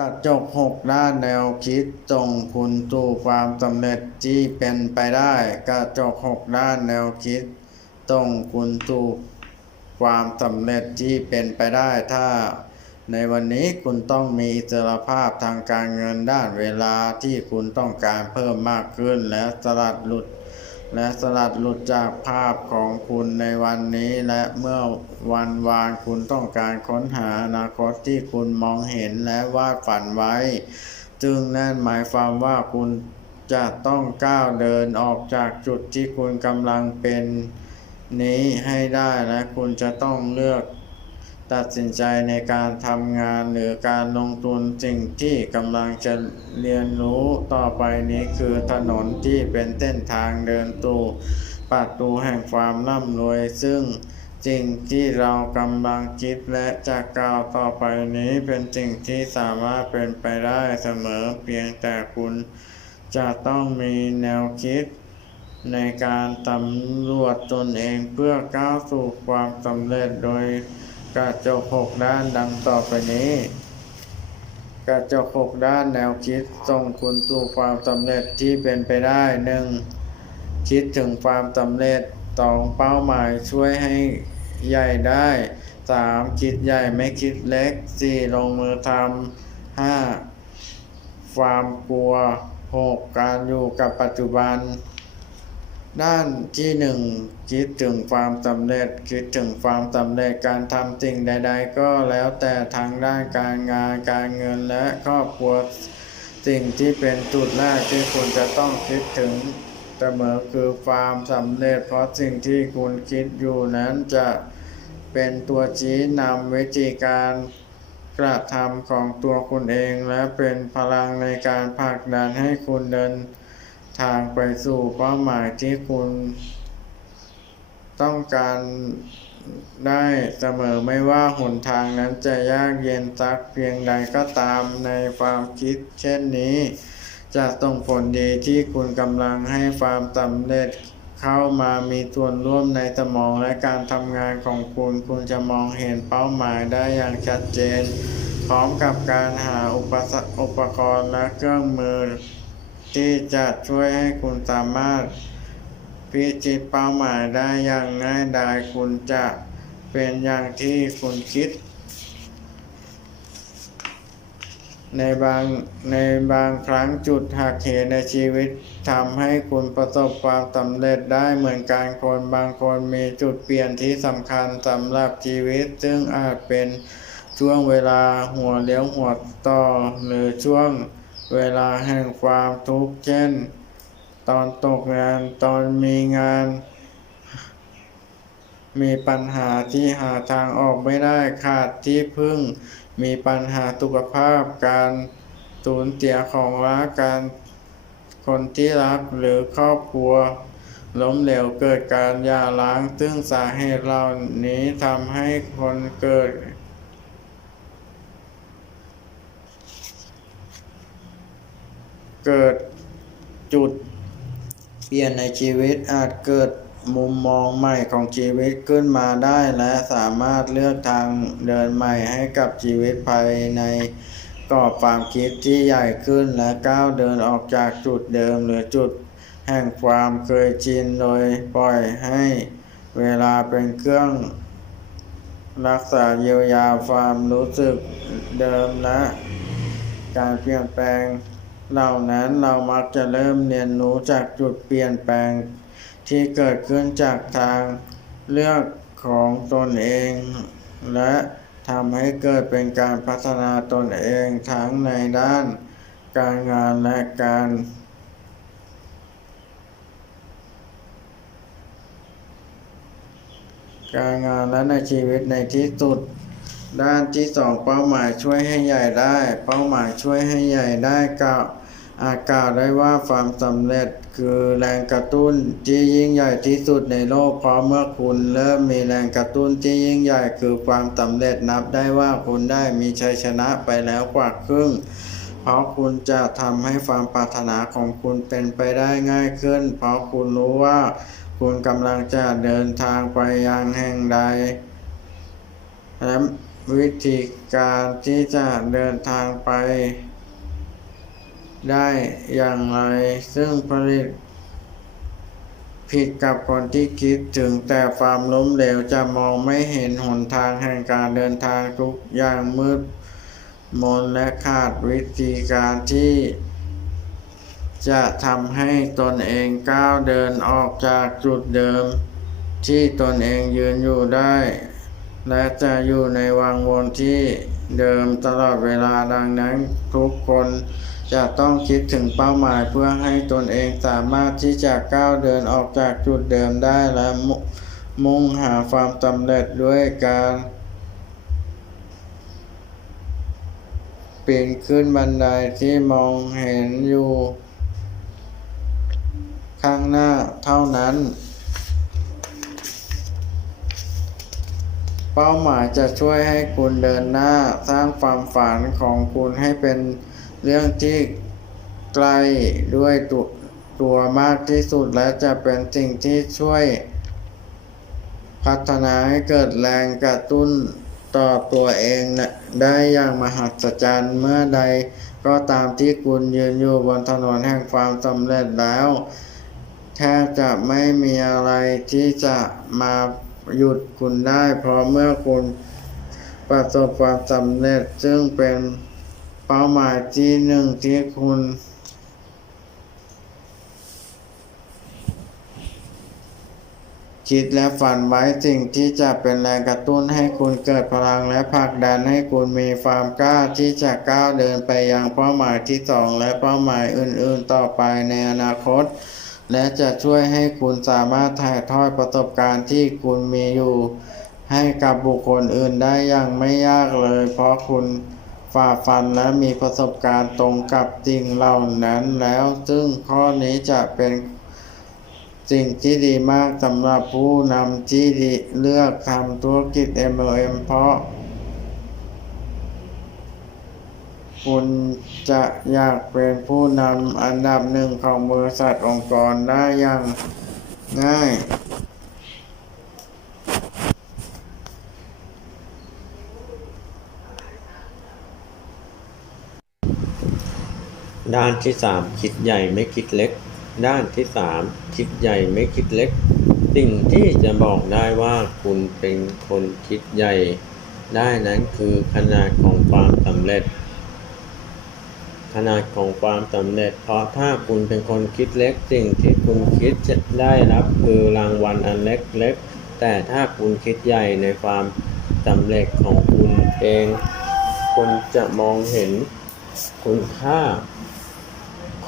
กระจกหกด้านแนวคิดส่งคุณสู่ความสำเร็จที่เป็นไปได้ กระจกหกด้านแนวคิดส่งคุณสู่ความสำเร็จที่เป็นไปได้ถ้า ในวันนี้คุณต้องมีอิสรภาพทางการเงินด้านเวลาที่คุณต้องการเพิ่มมากขึ้นและสลัดหลุด และสลัดหลุดจากภาพของคุณในวันนี้ และเมื่อวันวานคุณต้องการค้นหาอนาคตที่คุณมองเห็นและวาดฝันไว้ จึงนั่นหมายความว่าคุณจะต้องก้าวเดินออกจากจุดที่คุณกำลังเป็นนี้ให้ได้และคุณจะต้องเลือก ตัดสินใจในการทำงานหรือการลงทุนสิ่งที่กำลังจะเรียนรู้ต่อไปนี้คือถนนที่เป็นเส้นทางเดินตู่ประตูแห่งความร่ำรวย ซึ่งสิ่งที่เรากำลังคิดและจะกล่าวต่อไปนี้เป็นสิ่งที่สามารถเป็นไปได้เสมอเพียงแต่คุณจะต้องมีแนวคิดในการสำรวจตนเองเพื่อก้าวสู่ความสำเร็จโดย กระจกหกด้านดังต่อไปนี้กระจกหกด้านแนวคิดส่งคุณสู่ความสำเร็จที่เป็นไปได้หนึ่งคิดถึงความสำเร็จสองเป้าหมายช่วยให้ใหญ่ได้สามคิดใหญ่ไม่คิดเล็กสี่ลงมือทำห้าความกลัวหกการอยู่กับปัจจุบัน ด้านที่หนึ่งคิดถึงความสำเร็จ คิดถึงความสำเร็จการทำสิ่งใด ๆ ก็แล้วแต่ทางด้านการงานการเงินและครอบครัวสิ่งที่เป็นจุดแรกที่คุณจะต้องคิดถึงเสมอคือความสำเร็จ เพราะสิ่งที่คุณคิดอยู่นั้นจะเป็นตัวชี้นำวิธีการกระทำของตัวคุณเอง และเป็นพลังในการผลักดันให้คุณเดิน ทางไปสู่เป้าหมายที่คุณต้องการได้เสมอไม่ว่าหนทางนั้นจะยากเย็นสักเพียงใดก็ตามในความคิดเช่นนี้ จะส่งผลดีที่คุณกำลังให้ความสำเร็จเข้ามามีส่วนร่วมในสมองและการทำงานของคุณ คุณจะมองเห็นเป้าหมายได้อย่างชัดเจน พร้อมกับการหาอุปสรรคอุปกรณ์และเครื่องมือ ที่จะช่วยให้คุณสามารถพิจิตรเป้าหมายได้อย่างง่ายดายคุณจะเป็นอย่างที่คุณคิด ในบางในบางครั้งจุดหักเหในชีวิตทำให้คุณประสบความสำเร็จได้เหมือนกันคนบางคนมีจุดเปลี่ยนที่สำคัญสำหรับชีวิต ซึ่งอาจเป็นช่วงเวลาหัวเลี้ยวหัวต่อหรือช่วง เวลาแห่งความทุกข์เช่น ตอนตกงานตอนมีงาน มีปัญหาที่หาทางออกไม่ได้ขาดที่พึ่ง มีปัญหาสุขภาพการสูญเสียของรักการคนที่รักหรือครอบครัว ล้มเหลวเกิดการหย่าร้าง ซึ่งสาเหตุเหล่านี้ทำให้คนเกิด เกิดจุดเปลี่ยนในชีวิตอาจเกิดมุมมองใหม่ของชีวิตขึ้นมาได้และสามารถเลือกทางเดินใหม่ให้กับชีวิตภายในกรอบความคิดที่ใหญ่ขึ้นและก้าวเดินออกจากจุดเดิมหรือจุดแห่งความเคยชินโดยปล่อยให้เวลาเป็นเครื่องรักษาเยียวยาความรู้สึกเดิมและการเปลี่ยนแปลง เหล่านั้นเรามักจะเริ่มเรียนรู้จากจุดเปลี่ยนแปลง ที่เกิดขึ้นจากทางเลือกของตนเอง และทำให้เกิดเป็นการพัฒนาตนเองทั้งในด้านการงานและการการงานและในชีวิตในที่สุด ด้านที่สองเป้าหมายช่วยให้ใหญ่ได้ เป้าหมายช่วยให้ใหญ่ได้กล่า อากล่าวได้ว่าความสำเร็จคือแรงกระตุ้นที่ยิ่งใหญ่ที่สุดในโลกเพราะเมื่อคุณเริ่มมีแรงกระตุ้นที่ยิ่งใหญ่คือความสำเร็จนับได้ว่าคุณได้มีชัยชนะไปแล้วกว่าครึ่ง เพราะคุณจะทำให้ความปรารถนาของคุณเป็นไปได้ง่ายขึ้น เพราะคุณรู้ว่าคุณกำลังจะเดินทางไปยังแห่งใดและวิธีการที่จะเดินทางไป ได้อย่างไร ซึ่งผลิตผิดกับคนที่คิดถึงแต่ความล้มเหลวจะมองไม่เห็นหนทางแห่งการเดินทางทุกอย่างมืดมนและขาดวิธีการที่ จะทำให้ตนเองก้าวเดินออกจากจุดเดิม ที่ตนเองยืนอยู่ได้ และจะอยู่ในวังวนที่เดิมตลอดเวลาดังนั้นทุกคน จะต้องคิดถึงเป้าหมายเพื่อให้ตนเองสามารถที่จะก้าวเดินออกจากจุดเดิมได้และมุ่งหาความสำเร็จด้วยการปีนขึ้นบันไดที่มองเห็นอยู่ ข้างหน้าเท่านั้น เป้าหมายจะช่วยให้คุณเดินหน้าสร้างความฝันของคุณให้เป็น เรื่องที่ไกลด้วยตัวตัวมากที่สุดและจะเป็นสิ่งที่ช่วยพัฒนาให้เกิดแรงกระตุ้นต่อตัวเองนะได้อย่างมหัศจรรย์เมื่อใดก็ตามที่คุณยืนอยู่บนถนนแห่งความสำเร็จแล้วแทบจะไม่มีอะไรที่จะมาหยุดคุณได้ เพราะเมื่อคุณประสบความสำเร็จซึ่งเป็น เป้าหมายที่หนึ่งที่คุณคิดและฝันไว้สิ่งที่จะเป็นแรงกระตุ้นให้คุณเกิดพลังและผลักดันให้คุณมีความกล้าที่จะก้าวเดินไปยังเป้าหมายที่สองและเป้าหมายอื่นๆต่อไปในอนาคต และจะช่วยให้คุณสามารถถ่ายทอดประสบการณ์ที่คุณมีอยู่ ให้กับบุคคลอื่นได้อย่างไม่ยากเลย เพราะคุณ ฝ่าฟันและมีประสบการณ์ตรงกับสิ่งเหล่านั้นแล้ว ซึ่งข้อนี้จะเป็นสิ่งที่ดีมากสำหรับผู้นำที่เลือกทำธุรกิจ MLM เพราะ คุณจะอยากเป็นผู้นำอันดับหนึ่งของบริษัทองค์กรได้อย่างง่าย ด้านที่สามคิดใหญ่ไม่คิดเล็ก ด้านที่สามคิดใหญ่ไม่คิดเล็ก สิ่งที่จะบอกได้ว่าคุณเป็นคนคิดใหญ่ ได้นั้นคือขนาดของความสำเร็จ ขนาดของความสำเร็จ เพราะถ้าคุณเป็นคนคิดเล็ก สิ่งที่คุณคิดจะได้รับคือรางวัลอันเล็กๆ แต่ถ้าคุณคิดใหญ่ในความสำเร็จของคุณเอง คุณจะมองเห็นคุณค่า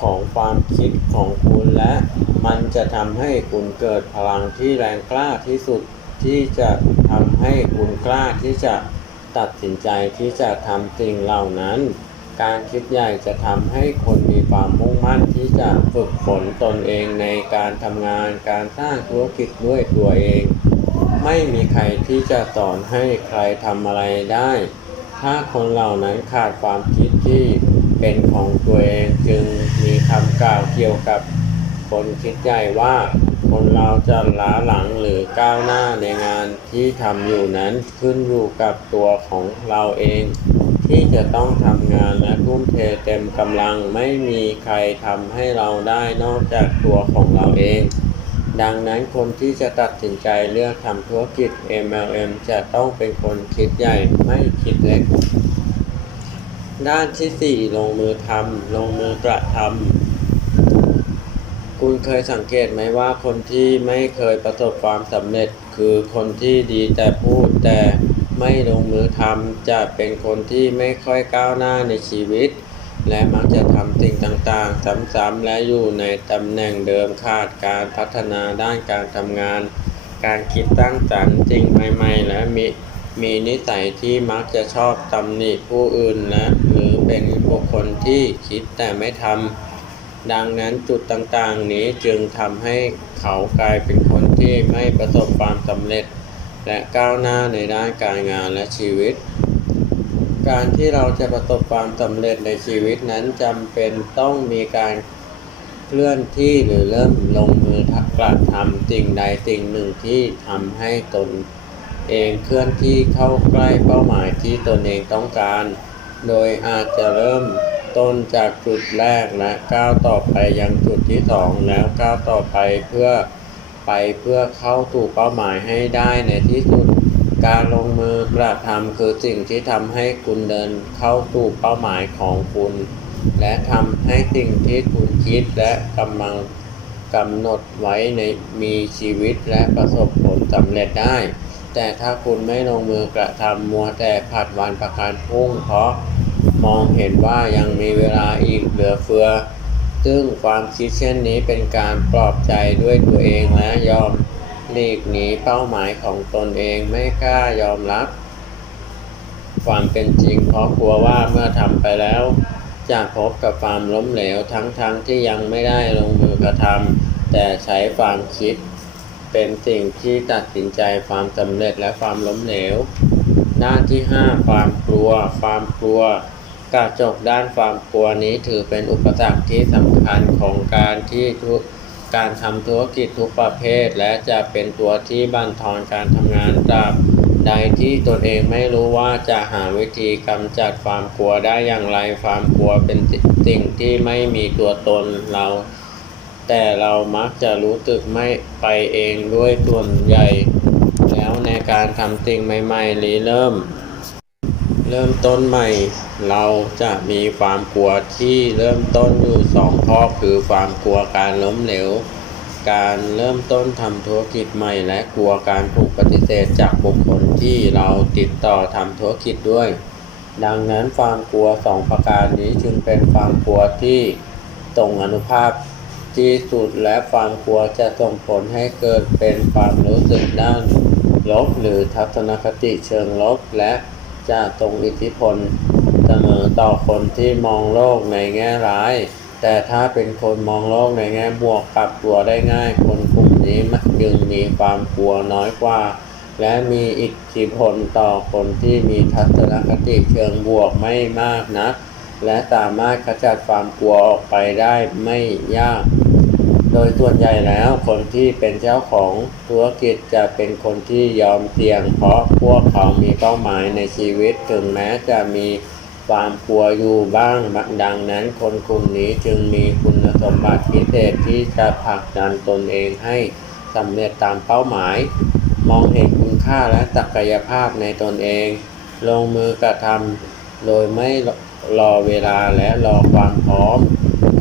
ของความคิดของคุณและมันจะทำให้คุณเกิดพลังที่แรงกล้าที่สุดที่จะทำให้คุณกล้าที่จะตัดสินใจที่จะทำสิ่งเหล่านั้น การคิดใหญ่จะทำให้คนมีความมุ่งมั่นที่จะฝึกฝนตนเองในการทำงาน การสร้างธุรกิจด้วยตัวเอง ไม่มีใครที่จะสอนให้ใครทำอะไรได้ ถ้าคนเหล่านั้นขาดความคิดที่ เป็นของตัวเองจึงมีคำกล่าวเกี่ยวกับคนคิดใหญ่ว่าคนเราจะล้าหลังหรือก้าวหน้าในงานที่ทำอยู่นั้นขึ้นอยู่กับตัวของเราเอง ที่จะต้องทำงานและทุ่มเทเต็มกำลังไม่มีใครทำให้เราได้นอกจากตัวของเราเอง ดังนั้นคนที่จะตัดสินใจเลือกทำธุรกิจ MLM จะต้องเป็นคนคิดใหญ่ไม่คิดเล็ก ด้านที่ 4 ลงมือทำลงมือกระทำคุณเคยสังเกตไหมว่าคนที่ไม่เคยประสบความสำเร็จ คือคนที่ดีแต่พูดแต่ไม่ลงมือทำจะเป็นคนที่ไม่ค่อยก้าวหน้าในชีวิต และมักจะทำสิ่งต่างๆ ซ้ำๆและอยู่ในตำแหน่งเดิมขาดการพัฒนาด้านการทำงาน การคิดสร้งสรรค์สิ่งใหม่ ๆ และมี มีนิสัยที่มักจะชอบตำหนิผู้อื่นและหรือเป็นบุคคลที่คิดแต่ไม่ทำดังนั้นจุดต่างๆนี้จึงทำให้เขากลายเป็นคนที่ไม่ประสบความสำเร็จ และก้าวหน้าในด้านการงานและชีวิต การที่เราจะประสบความสำเร็จในชีวิตนั้นจำเป็นต้องมีการเคลื่อนที่หรือเริ่มลงมือกระทำสิ่งใดสิ่งหนึ่งที่ทำให้ตน เองเคลื่อนที่เข้าใกล้เป้าหมายที่ตนเองต้องการ โดยอาจจะเริ่มต้นจากจุดแรกและก้าวต่อไปยังจุดที่สองแล้วก้าวต่อไปเพื่อไปเพื่อเข้าสู่เป้าหมายให้ได้ในที่สุด การลงมือกระทำคือสิ่งที่ทำให้คุณเดินเข้าสู่เป้าหมายของคุณ และทำให้สิ่งที่คุณคิดและกำลังกำหนดไว้ในมีชีวิตและประสบผลสำเร็จได้ แต่ถ้าคุณไม่ลงมือกระทำมัวแต่ผัดวันประกันพรุ่งเพราะมองเห็นว่ายังมีเวลาอีกเหลือเฟือ ซึ่งความคิดเช่นนี้เป็นการปลอบใจด้วยตัวเองและยอมหลีกหนีเป้าหมายของตนเองไม่กล้ายอมรับ ความเป็นจริงเพราะกลัวว่าเมื่อทำไปแล้ว จะพบกับความล้มเหลวทั้งๆทที่ยังไม่ได้ลงมือกระทำแต่ใช้ความคิด เป็นสิ่งที่ตัดสินใจความสำเร็จและความล้มเหลวด้านที่ 5 ความกลัว ความกลัวกระจกด้านความกลัวนี้ถือเป็นอุปสรรคที่สำคัญของการที่ทุกการทำธุรกิจทุกประเภท และจะเป็นตัวที่บั่นทอนการทำงานตราบใดที่ตนเองไม่รู้ว่าจะหาวิธีกำจัดความกลัวได้อย่างไร ความกลัวเป็นสิ่งที่ไม่มีตัวตนเรา แต่เรามักจะรู้สึกไม่ไปเองด้วยส่วนใหญ่ แล้วในการทำสิ่งใหม่ๆหรือเริ่ม เริ่มต้นใหม่ เราจะมีความกลัวที่เริ่มต้นอยู่สองข้อคือความกลัวการล้มเหลว การเริ่มต้นทำธุรกิจใหม่และกลัวการถูกปฏิเสธจากบุคคลที่เราติดต่อทำธุรกิจด้วย ดังนั้นความกลัวสองประการนี้จึงเป็นความกลัวที่ตรงอนุภาพ ที่สุดและความกลัวจะส่งผลให้เกิดเป็นความรู้สึกด้านลบหรือทัศนคติเชิงลบและจะตรงอิทธิพลเสมอต่อคนที่มองโลกในแง่ร้าย แต่ถ้าเป็นคนมองโลกในแง่บวกปรับตัวได้ง่าย คนกลุ่มนี้มักจึงมีความกลัวน้อยกว่า และมีอิทธิพลต่อคนที่มีทัศนคติเชิงบวกไม่มากนัก และสามารถขจัดความกลัวออกไปได้ไม่ยาก โดยส่วนใหญ่แล้วคนที่เป็นเจ้าของธุรกิจจะเป็นคนที่ยอมเสี่ยง เพราะพวกเขามีเป้าหมายในชีวิตถึงแม้จะมีความกลัวอยู่บ้างดังนั้นคนกลุ่มนี้จึงมีคุณสมบัติพิเศษที่จะผลักดันตนเองให้สำเร็จตามเป้าหมาย มองเห็นคุณค่าและศักยภาพในตนเอง ลงมือกระทำโดยไม่ รอเวลาและรอความพร้อม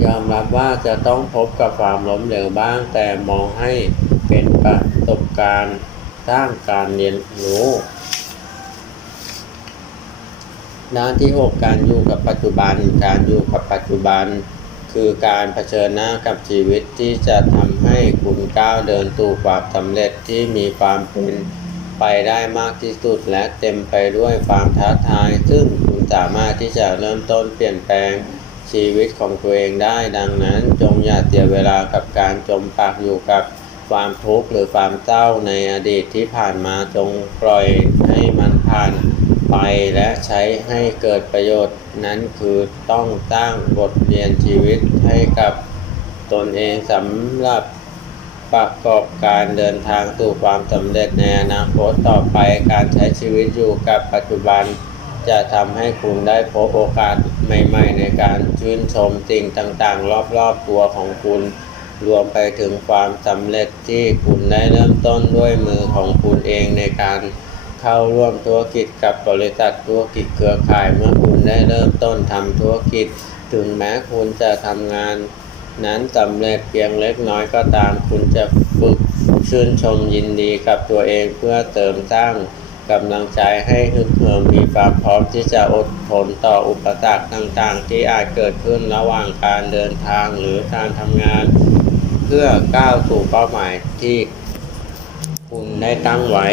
ยอมรับว่าจะต้องพบกับความล้มเหลวบ้าง แต่มองให้เป็นประสบการณ์สร้างการเรียนรู้ด้านที่6การอยู่กับปัจจุบัน การอยู่กับปัจจุบัน คือการเผชิญหน้ากับชีวิตที่จะทำให้คุณก้าวเดินสู่ความสำเร็จที่มีความเป็นไปได้มากที่สุดและเต็มไปด้วยความท้าทาย ซึ่ง สามารถที่จะเริ่มต้นเปลี่ยนแปลงชีวิตของตัวเองได้ ดังนั้นจงอย่าเสียเวลากับการจมปักอยู่กับความทุกข์หรือความเศร้าในอดีตที่ผ่านมาจงปล่อยให้มันผ่านไปและใช้ให้เกิดประโยชน์นั้นคือต้องสร้างบทเรียนชีวิตให้กับตนเองสำหรับประกอบการเดินทางสู่ความสำเร็จในอนาคตต่อไปการใช้ชีวิตอยู่กับปัจจุบัน จะทำให้คุณได้พบโอกาสใหม่ๆ ในการชื่นชมสิ่งต่างๆ รอบๆตัวของคุณ รวมไปถึงความสำเร็จที่คุณได้เริ่มต้นด้วยมือของคุณเองในการเข้าร่วมธุรกิจกับบริษัทธุรกิจเครือข่ายเมื่อคุณได้เริ่มต้นทำธุรกิจ ถึงแม้คุณจะทำงาน นั้นสำเร็จเพียงเล็กน้อยก็ตาม คุณจะฝึกชื่นชมยินดีกับตัวเองเพื่อเติมสร้าง กำลังใจให้ฮึกเหิมมีความพร้อมที่จะอดทนต่ออุปสรรคต่างๆ ที่อาจเกิดขึ้นระหว่างการเดินทางหรือการทำงาน เพื่อก้าวสู่เป้าหมายที่คุณได้ตั้งไว้